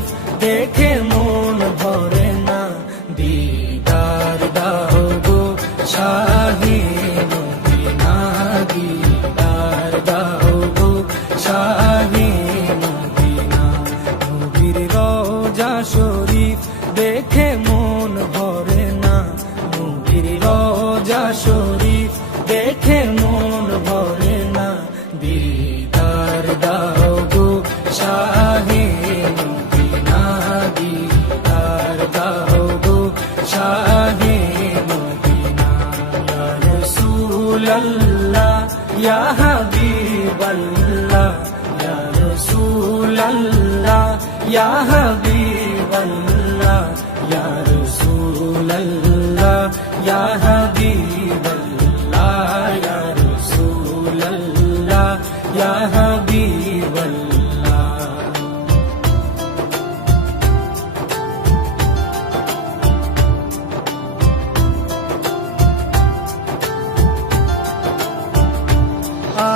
শরীফ দেখে মন ভরে না, দিদার দাও গো শাহে মদিনা, দিদার দাও গো শাহে মদিনা। নবীর রওজা শরীফ দেখে মন ভরে না, নবীর রওজা শরীফ দেখে মন ভরে না, দিদার দাও গো শাহে মদিনা, দিদার দাও গো শাহে মদিনা। ইয়া রাসূলাল্লাহ ইয়া হাবিবাল্লাহ, ইয়া রাসূলাল্লাহ ইয়া হাবিবাল্লাহ, ইয়া রাসূলাল্লাহ ইয়া হাবিবাল্লাহ, ইয়া রাসূলাল্লাহ ইয়া হাবিবাল্লাহ।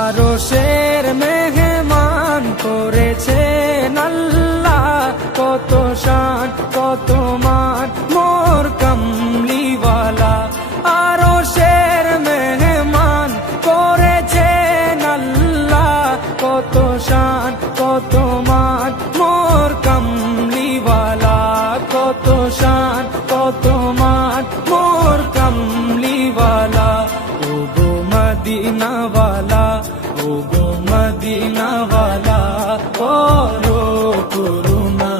আরশের মেহমান করেছেন আল্লাহ, কত শান কত মান মোর কামলিওয়ালা। আরশের মেহমান করেছেন আল্লাহ, কত শান কত মান মোর কামলিওয়ালা, কত শান কত মান মোর কামলিওয়ালা। ও গো মদিনাওয়ালা, ও গো মদিনাওয়ালা, করো করুণা,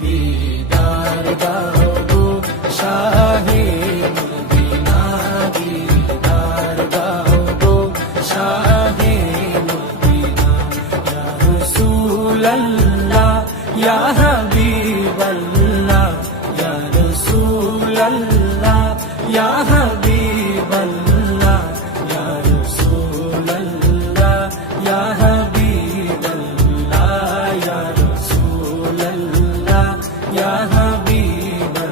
দিদার দাও গো শাহে মদিনা, দিদার দাও গো শাহে মদিনা। ইয়া রাসূলাল্লাহ ইয়া হাবিবাল্লাহ, ইয়া রাসূলাল্লাহ ইয়া হাবিবাল্লাহ, ইয়া রাসূলাল্লাহ ইয়া হাবিবাল্লাহ, ইয়া রাসূলাল্লাহ ইয়া হাবিবাল্লাহ।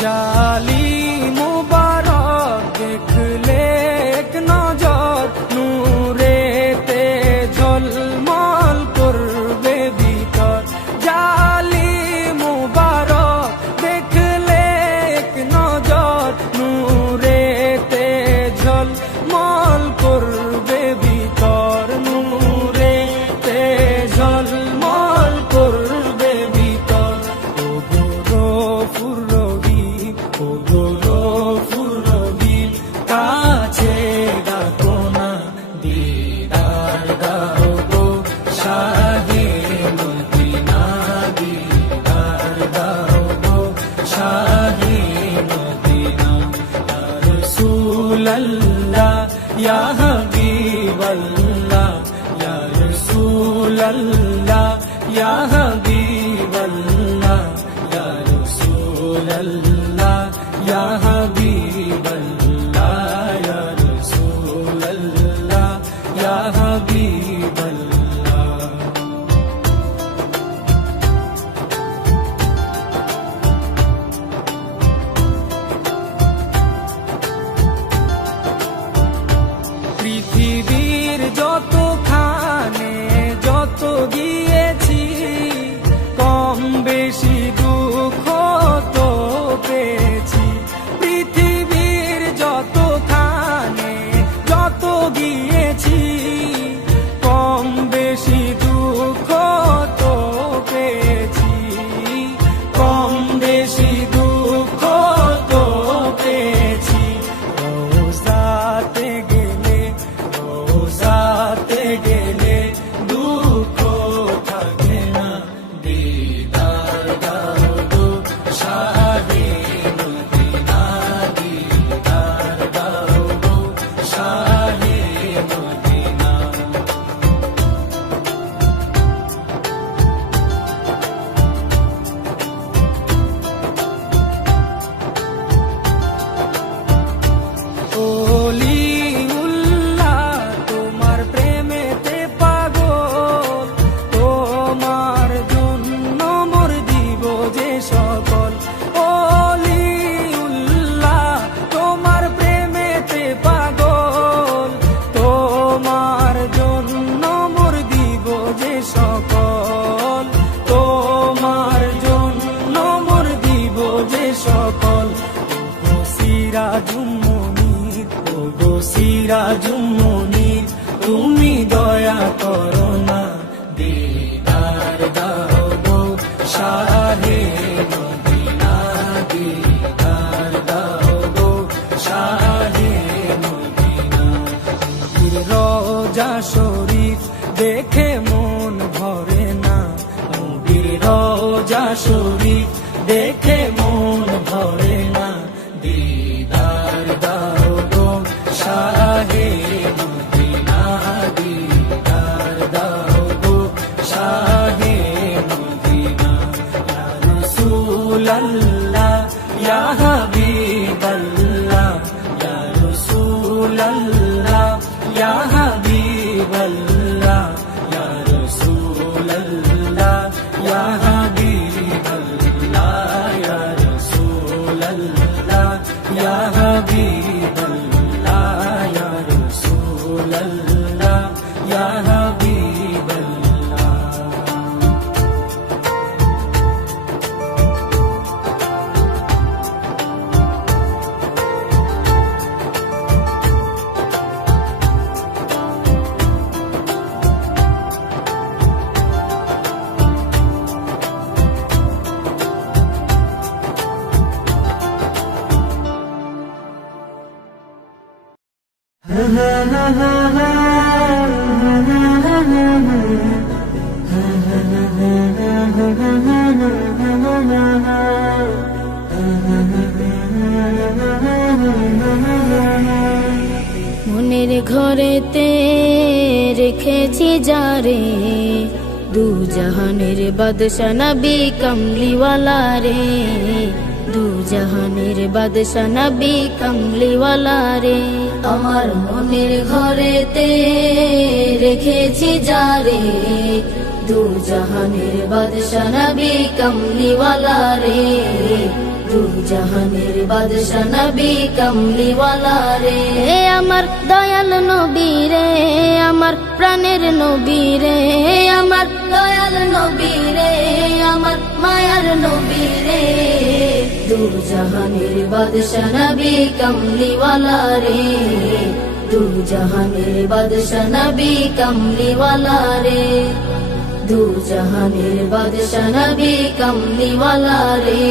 জালিম মুবারক দেখলে এক নজর, নূরেতে ঝলমল করবে ভিতর। জালিম মুবারক দেখলে এক নজর, নূরেতে ঝলমল করবে ভিতর, নূরেতে ঝলমল করবে ভিতর। ও গো গফুর রহিম, ও গো গফুর রহিম, কাছে ডাকো না, দিদার দাও গো শাহে মদিনা, দিদার দাও গো শাহে মদিনা। ইয়া রাসূলাল্লাহ ইয়া হাবিবাল্লাহ, ইয়া রাসূলাল্লাহ ইয়া হাবিবাল্লাহ, ইয়া রাসূলাল্লাহ ইয়া হাবিবাল্লাহ, ইয়া রাসূলাল্লাহ ইয়া হাবিবাল্লাহ। পৃথিবীর যতখানে যত গিয়েছি, কম বেশি দুঃখ তো পেয়েছি। সিরাজুম মুনির, ওগো সিরাজুম মুনির, তুমি দয়া করো না, দিদার দাও গো শাহে মদিনা, দিদার দাও গো শাহে মদিনা। নবীর রওজা শরীফ দেখে মন ভরে না, নবীর রওজা শরীফ দেখে মন ভরে না, দিদার দাও গো শাহে মদিনা, দিদার দাও গো শাহে মদিনা। ইয়া রাসূলাল্লাহ ইয়া হাবিবাল্লাহ, ইয়া রাসূলাল্লাহ ইয়া হাবিবাল্লাহ, ইয়া রাসূলাল্লাহ ইয়া হাবিবাল্লাহ, ইয়া রাসূলাল্লাহ ইয়া হাবিবাল্লাহ, ইয়া রাসূলাল্লাহ ইয়া হাবিবাল্লাহ। মনের ঘরেতে রেখেছি যারে, দু জাহানের বাদশা নবী কমলিওয়ালা রে, দু জাহানের বাদশা নবী কমলিওয়ালা রে। আমার মনের ঘরেতে রেখেছি যারে, দু জাহানের বাদশা নবী কমলিওয়ালা রে, দু জাহানের বাদশা নবী কমলিওয়ালা রে। আমার দয়াল নবী রে, আমার প্রাণের নবী রে, আমার দয়াল নবী রে, আমার মায়ার নবী রে, দু জাহানের বাদশা নবী কমলিওয়ালা রে, দু জাহানের বাদশা নবী কমলিওয়ালা রে, দু জাহানের বাদশা নবী কমলিওয়ালা রে,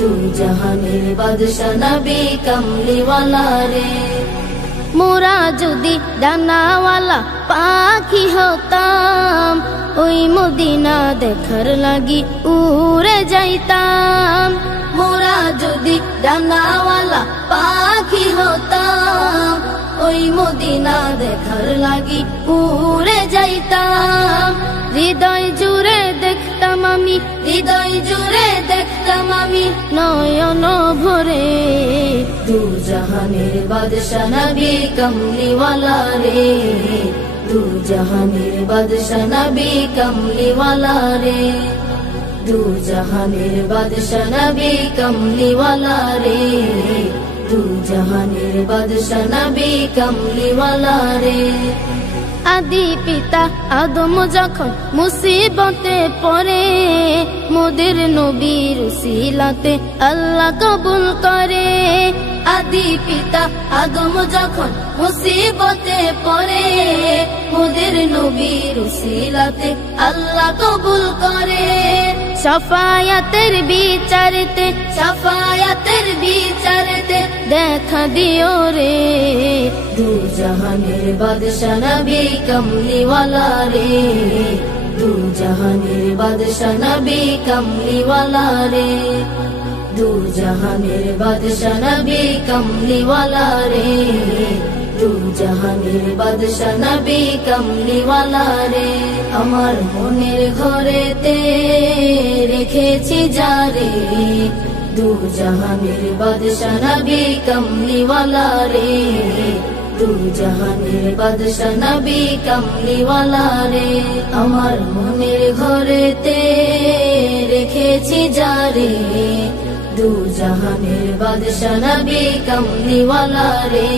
দু জাহানের বাদশা নবী কমলিওয়ালা রে। মোরা যদি ডানাওয়ালা পাখি হতাম, ওই মদিনা দেখার লাগি উড়ে যাইতাম। মোরা যদি ডানাওয়ালা পাখি হতাম, ওই মদিনা দেখার লাগি উড়ে যাইতাম। হৃদয় জুড়ে দেখতাম আমি, হৃদয় জুড়ে দেখতাম আমি নয়ন ভরে, দু জাহানের বাদশা নবী কমলিওয়ালা রে, দু জাহানের বাদশা নবী কমলিওয়ালা রে, দু জাহানের বাদশা নবী কমলিওয়ালা রে, দু জাহানের বাদশা নবী কমলিওয়ালা রে। আদি পিতা আদম যখন মুসিবতে পড়ে, মোদের নবীর উসিলাতে আল্লাহ কবুল করে। আদি পিতা আদম যখন মুসিবতে পড়ে, মোদের নবীর উসিলাতে আল্লাহ কবুল করে। শাফায়াতের বিচারতে, শাফায়াতের বিচারতে দেখা দিও রে, দু জাহানের বাদশা নবী কমলিওয়ালা রে, দু জাহানের বাদশা নবী কমলিওয়ালা রে, দু জাহানের বাদশা নবী কমলিওয়ালা রে, দু জাহানের বাদশা নবী কমলিওয়ালা রে। আমার মনের ঘরেতে রেখেছি যারে, দু জাহানের বাদশা নবী কমলিওয়ালা রে, দু জাহানের বাদশা নবী কমলিওয়ালা রে। আমার মনের ঘরেতে রেখেছি যারে, দু জাহানের বাদশা নবী কমলিওয়ালা রে,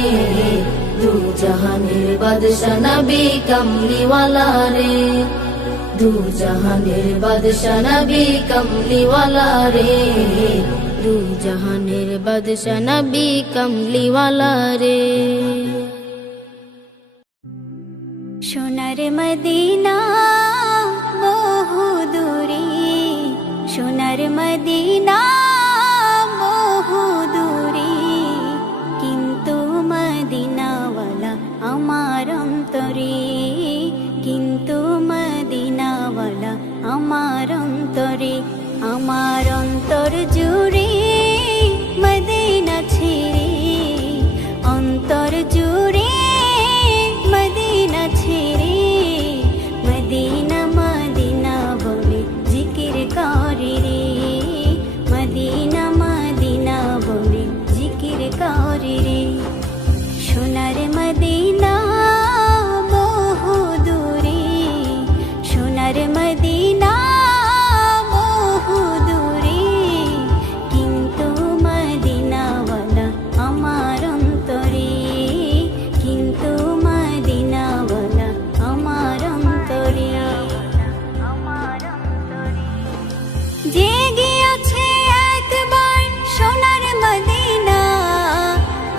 দু জাহানের বাদশা নবী কমলিওয়ালা রে, দু জাহানের বাদশা নবী কমলিওয়ালা রে, দু জাহানের বাদশা নবী কামলিওয়ালা রে। সোনার মদিনা বহু দূরে, সোনার মদিনা বহু দূরে, কিন্তু মদিনাওয়ালা আমার অন্তরে, কিন্তু মদিনাওয়ালা আমার অন্তরে, আমার অন্তর জুড়ে মদিনা ছেড়ে, অন্তর জুড়ে মদিনা ছেড়ে, মদিনা মদিনা বলে জিকির করে রে, মদিনা মদিনা বলে জিকির করে রে। সোনার মদিনা বহু দূরে, সোনার মদিনা বহু দূরে, কিন্তু মদিনাওয়ালা আমার অন্তরে, কিন্তু মদিনাওয়ালা আমার অন্তরে, আমার অন্তরে। যে গিয়েছে একবার সোনার মদিনা,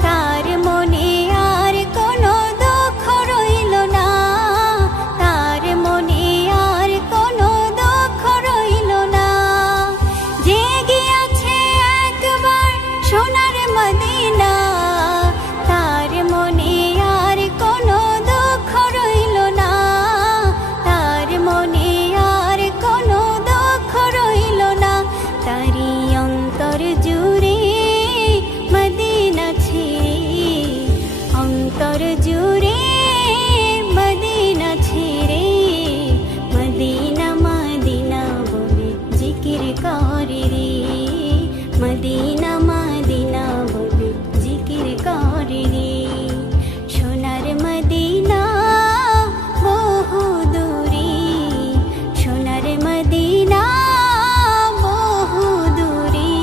তার মনে আর কোনো দুঃখ রইল না, তার মনে আর কোনো দুঃখ রইল না। যে গিয়েছে একবার সোনার মদিনা, তার মনে আর কোনো দুঃখ রইল না, তার মনে আর কোনো দুঃখ রইল না। তারি অন্তর জুড়ে মদিনা ছেড়ে, অন্তর জুড়ে মদিনা ছেড়ে, মদিনা মদিনা বলে জিকির করে রে, মদিনা মদিনা বলে জিকির করে রে। সোনার মদিনা বহু দূরে, সোনার মদিনা বহু দূরে,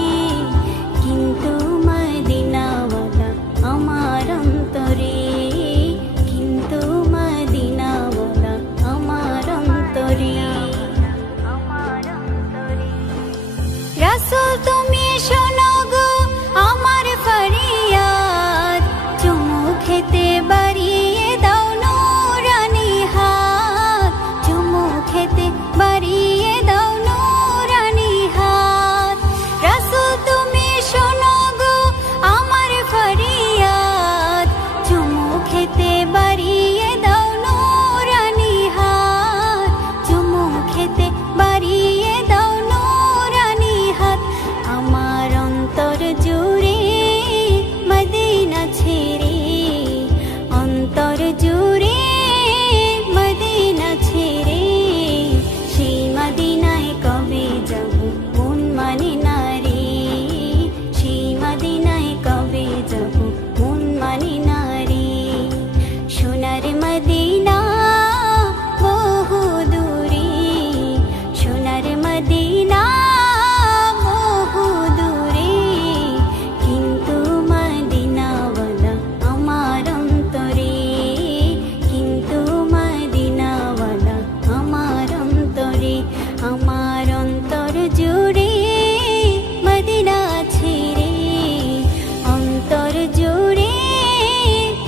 কিন্তু মদিনাওয়ালা আমার অন্তরে, কিন্তু মদিনাওয়ালা আমার অন্তরে, আমার অন্তরে। রাসূল তুমি শোনো গো আমার ফরিয়াদ, চুমু খেতে বাড়িয়ে দাও নূরানি হাত, চুমু খেতে বাড়িয়ে দাও নূরানি হাত। রাসূল তুমি শোনো গো আমার ফরিয়াদ, চুমু খেতে বাড়িয়ে দাও নূরানি হাত, চুমু খেতে বাড়িয়ে দাও নূরানি হাত। আমার অন্তর জুড়ে মদিনা ছেড়ে, অন্তর জুড়ে মদিনা ছেড়ে, সেই মদিনায় কবে যাব মন মানে না রে, সেই মদিনায় কবে যাব মন মানে না রে। সোনার মদিনা বহু দূরে, সোনার মদিনা বহু দূরে, কিন্তু মদিনাওয়ালা আমার অন্তরে, কিন্তু মদিনাওয়ালা আমার অন্তরে, আমার অন্তর জুড়ে মদিনা ছেড়ে, অন্তর জুড়ে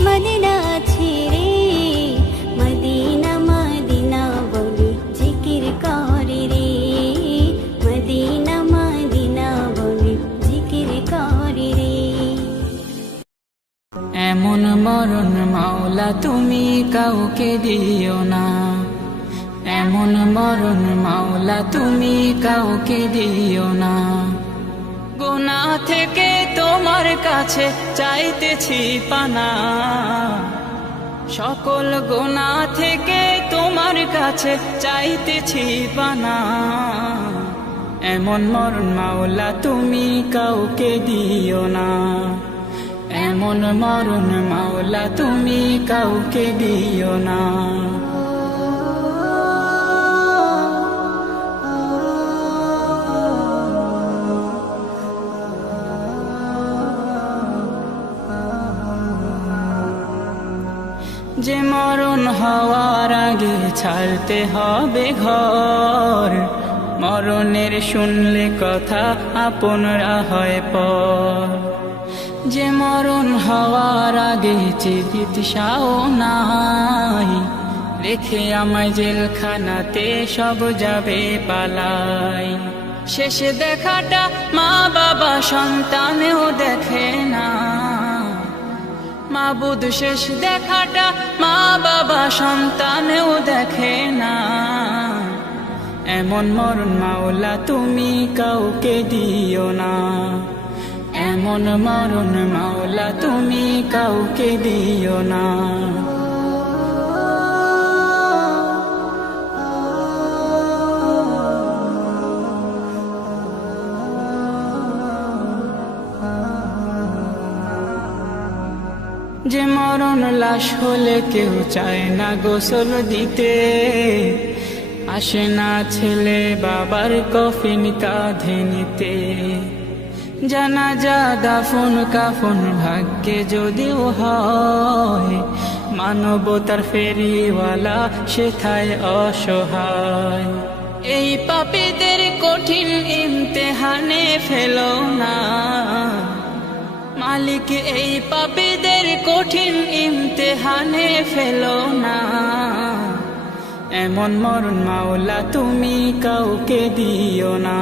মদিনা ছেড়ে, মদিনা মদিনা বলে জিকির করে রে, মদিনা মদিনা বলে জিকির করে রে। এমন মরণ মাওলা তুমি কাউকে দিও না, এমন মরণ মাওলা তুমি কাউকে দিও না। গুনাহ থেকে তোমার কাছে চাইতেছি পানা, সকল গুনাহ থেকে তোমার কাছে চাইতেছি পানা। এমন মরণ মাওলা তুমি কাউকে দিও না, এমন মরণ মাওলা তুমি কাউকে দিও না। যে মরণ হওয়ার আগে ছাড়তে হবে ঘর, মরণের শুনলে কথা আপনরা হয় পর। যে মরণ হওয়ার আগে চিকিৎসাও নাই, রেখে আমায় জেলখানাতে সব যাবে পালাই। শেষে দেখাটা মা বাবা সন্তানেও দেখে না, মাবুদ শেষ দেখাটা মা বাবা সন্তানেও দেখে না। এমন মরণ মাওলা তুমি কাউকে দিও না, এমন মরণ মাওলা তুমি কাউকে দিও না। যে মরণ লাশ হলে কেউ চায় না গোসল দিতে, আসে না ছেলে বাবার কফিন কাঁধে নিতে। জানাজা দাফন কাফন ভাগ্যে যদিও হয়, মানবতার ফেরিওয়ালা সেথায় অসহায়। এই পাপীদের কঠিন ইমতেহানে ফেলো না মালিক, এই পাপীদের কঠিন ইমতেহানে ফেলো না। এমন মরণ মাওলা তুমি কাউকে দিও না,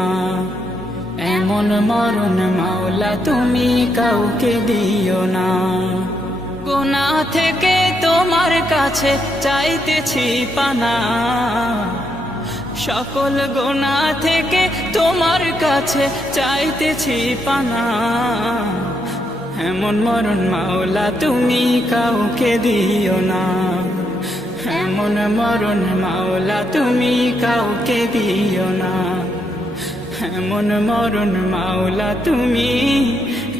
এমন মরণ মাওলা তুমি কাউকে দিও না। গুনাহ থেকে তোমার কাছে চাইতেছি পানা, সকল গুনাহ থেকে তোমার কাছে চাইতেছি পানা। এমন মরণ মাওলা তুমি কাউকে দিও না, এমন মরণ মাওলা তুমি কাউকে দিও না, এমন মরণ মাওলা তুমি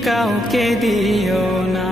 কাউকে দিও না।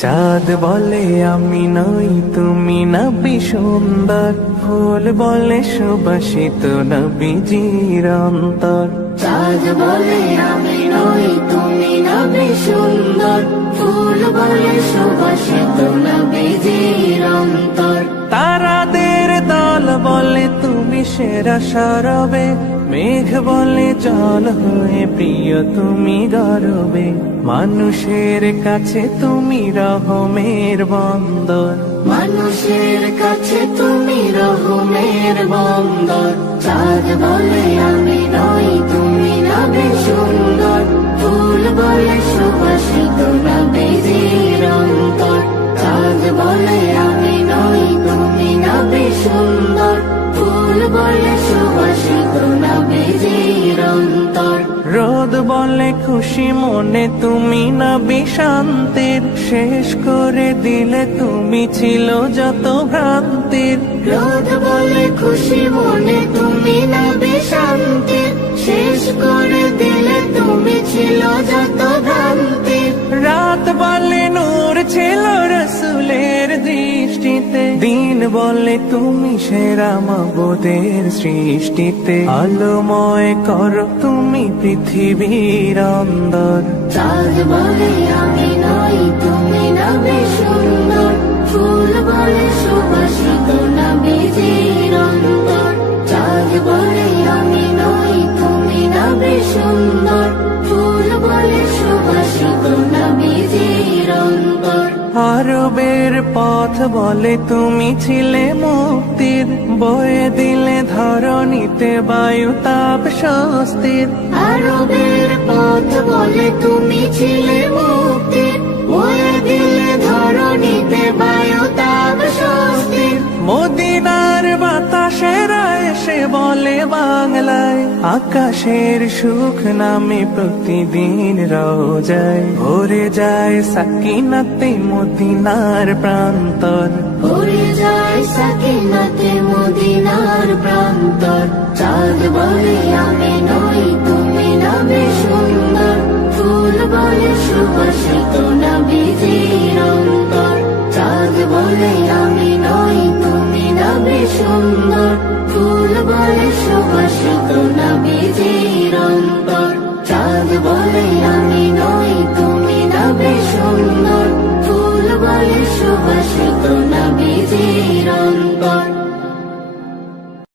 চাঁদ বলে আমি নই তুমি নবী সুন্দর, ফুল বলে সুবাসিত নবীজির অন্তর। চাঁদ বলে আমি নই তুমি নবী সুন্দর, ফুল বলে সুবাসিত নবীজির অন্তর। তারাদের দল বলে তুমি সেরা সরবে, মেঘ বলে জল হয়ে প্রিয় তুমি গরবে। মানুষের কাছে তুমি রহমের বন্দর, মানুষের কাছে তুমি রহমের বন্দর। চাঁদ বলে আমি নই তুমি নবী সুন্দর, ফুল বলে সুবাসিত নবীজির অন্তর। চাঁদ বলে আমি নই তুমি নবী সুন্দর, ফুল বলে সুবাসিত নবীজির অন্তর। রোদ বলে খুশি মনে তুমি নবী শান্তির, শেষ করে দিলে তুমি ছিল যত ভ্রান্তির। রোদ বলে খুশি মনে তুমি নবী শান্তির, শেষ করে দিলে তুমি ছিল যত ভ্রান্তির। রাত বলে নূর ছিল রসুলের দৃষ্টিতে, দিন বলে তুমি সেরা মাবুদের সৃষ্টিতে। আলোময় করো তুমি পৃথিবীর অন্দর। চাঁদ বলে আমি নই তুমি নবী সুন্দর, ফুল বলে সুবাসিত নবীজির অন্তর। চাঁদ বলে আমি নই তুমি নবী সুন্দর, ফুল বলে সুবাসিত নবীজির অন্তর। আরবের পথ বলে তুমি ছিলে মুক্তির, বয়ে দিলে ধরণীতে বায়ু তাপ স্বস্তির। আরবের পথ বলে তুমি ছিলে মুক্তির, বয়ে দিলে ধরণীতে বায়ু তাপ স্বস্তির। মদিনার বাতাসেরা এসে বলে বাংলায়, আকাশের সুখ নামে প্রতিদিন রোজায় ভরে যায় সাকিনাতে মদিনার প্রান্তর। ভরে যায় সাকিনাতে মদিনার প্রান্তর। চাঁদ বলে আমি নই তুমি নবী সুন্দর, ফুল বলে সুবাসিত নবীজির অন্তর। চাঁদ বলে আমি নই তুমি নবী সুন্দর, ফুল বলে সুবাসিত নবীজির অন্তর। চাঁদ বলে আমি নই তুমি নবী সুন্দর, ফুল বলে সুবাসিত নবীজির অন্তর।